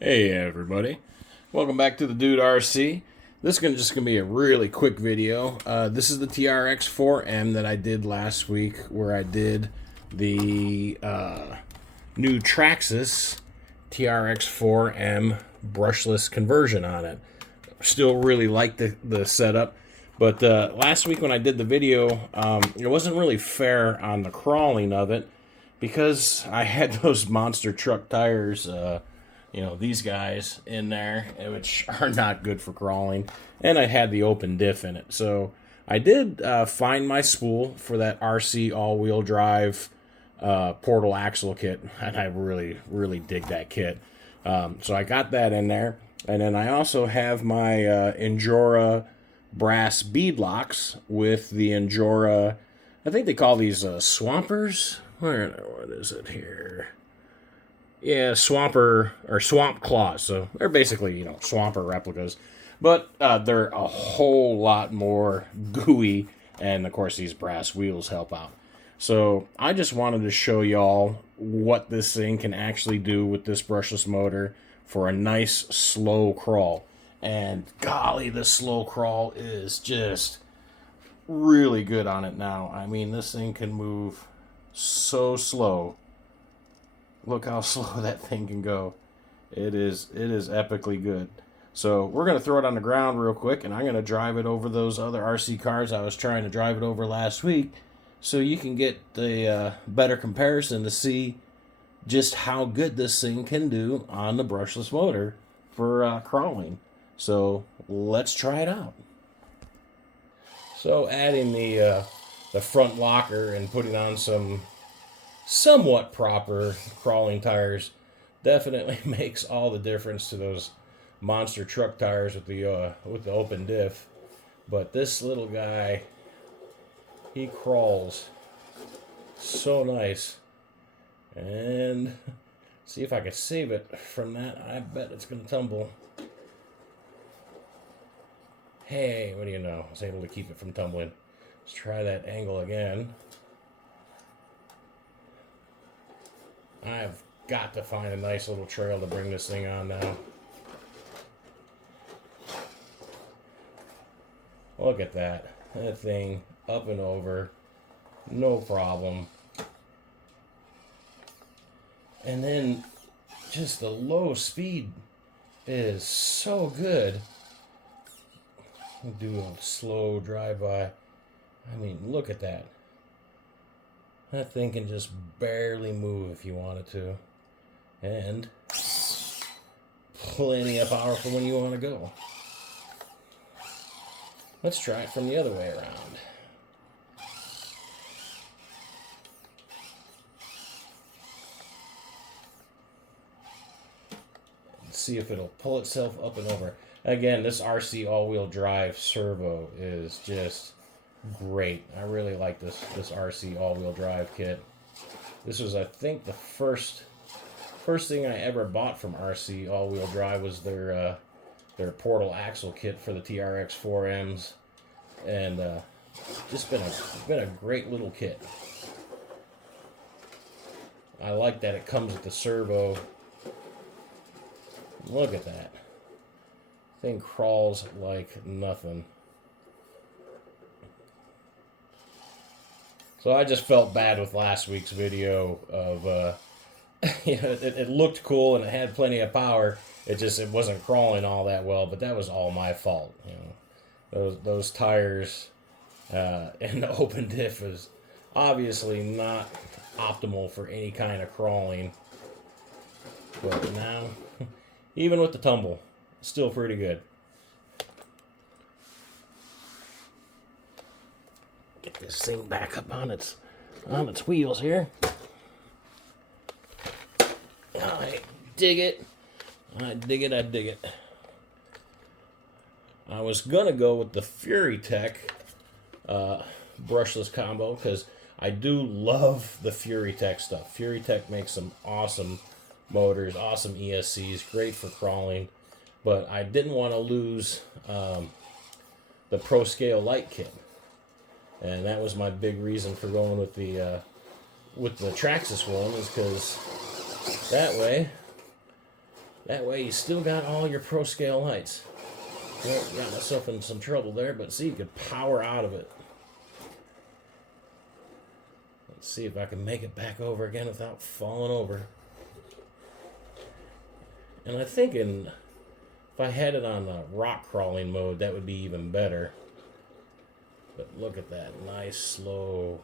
Hey everybody, welcome back to the Dude RC. This is just gonna be a really quick video. This is the TRX4m that I did last week, where I did the new Traxxas TRX4m Brushless conversion on it. Still really like the setup, but last week when I did the video, it wasn't really fair on the crawling of it because I had those monster truck tires. These guys in there, which are not good for crawling, and I had the open diff in it. So I did find my spool for that RC all-wheel drive portal axle kit, and I really dig that kit. So I got that in there, and then I also have my Endura brass bead locks with the Endura. I think they call these swampers. What is it here? Yeah, Swamper or Swamp Claws. So they're basically, Swamper replicas. But they're a whole lot more gooey. And of course, these brass wheels help out. So I just wanted to show y'all what this thing can actually do with this brushless motor for a nice slow crawl. And golly, the slow crawl is just really good on it now. I mean, this thing can move so slow. Look how slow that thing can go. It is epically good. So we're going to throw it on the ground real quick, and I'm going to drive it over those other RC cars I was trying to drive it over last week, so you can get the better comparison to see just how good this thing can do on the brushless motor for crawling. So let's try it out. So adding the front locker and putting on some somewhat proper crawling tires definitely makes all the difference to those monster truck tires with the open diff. But this little guy, he crawls so nice. And see if I can save it from that. I bet it's gonna tumble. Hey, what do you know? I was able to keep it from tumbling. Let's try that angle again. I've got to find a nice little trail to bring this thing on now. Look at that. That thing up and over. No problem. And then just the low speed is so good. I'll do a slow drive-by. I mean, look at that. That thing can just barely move if you wanted to. And plenty of power for when you want to go. Let's try it from the other way around. Let's see if it'll pull itself up and over. Again, this RC all-wheel drive servo is just great. I really like this RC all-wheel drive kit. This was, I think, the first thing I ever bought from RC all-wheel drive was their portal axle kit for the TRX4Ms, and just been a great little kit. I like that it comes with the servo. Look at that. Thing crawls like nothing. So I just felt bad with last week's video of, it looked cool and it had plenty of power. It wasn't crawling all that well, but that was all my fault. Those tires and the open diff is obviously not optimal for any kind of crawling. But now, even with the tumble, still pretty good. Get this thing back up on its wheels here. I dig it. I dig it. I was gonna go with the Fury Tech brushless combo because I do love the Fury Tech stuff. Fury Tech makes some awesome motors, awesome ESCs, great for crawling. But I didn't want to lose the Pro Scale Light kit. And that was my big reason for going with the Traxxas one, is because that way That way you still got all your pro scale lights. Well, got myself in some trouble there, but see, you could power out of it. Let's see if I can make it back over again without falling over. And I'm thinking if I had it on the rock crawling mode, that would be even better. But look at that, nice, slow.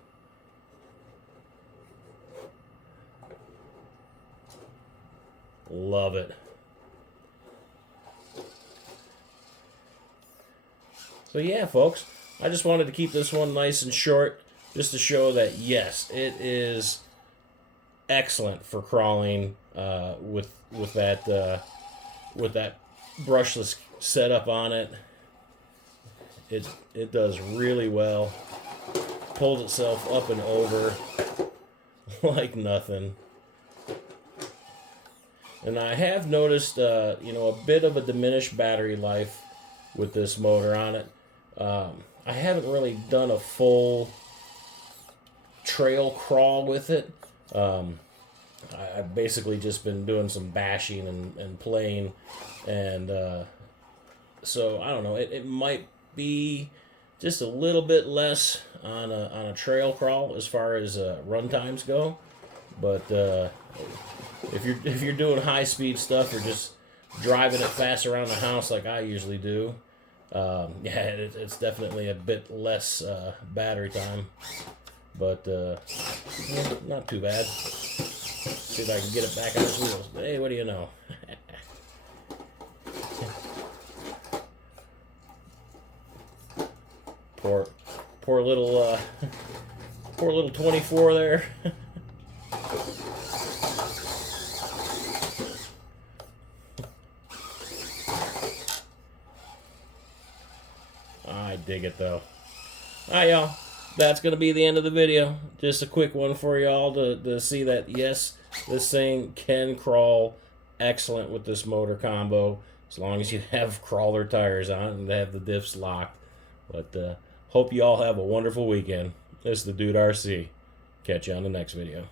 Love it. So yeah, folks, I just wanted to keep this one nice and short, just to show that yes, it is excellent for crawling with that brushless setup on it. It does really well. Pulls itself up and over like nothing. And I have noticed, a bit of a diminished battery life with this motor on it. I haven't really done a full trail crawl with it. I've basically just been doing some bashing and playing, and so I don't know. It might be just a little bit less on a trail crawl as far as run times go, but if you're doing high speed stuff or just driving it fast around the house like I usually do, it's definitely a bit less battery time, but not too bad. See if I can get it back on its wheels. But hey, what do you know? poor little 24 there. I dig it though. Alright, y'all. That's going to be the end of the video. Just a quick one for y'all to see that, yes, this thing can crawl excellent with this motor combo, as long as you have crawler tires on and have the diffs locked. But hope you all have a wonderful weekend. This is the Dude RC. Catch you on the next video.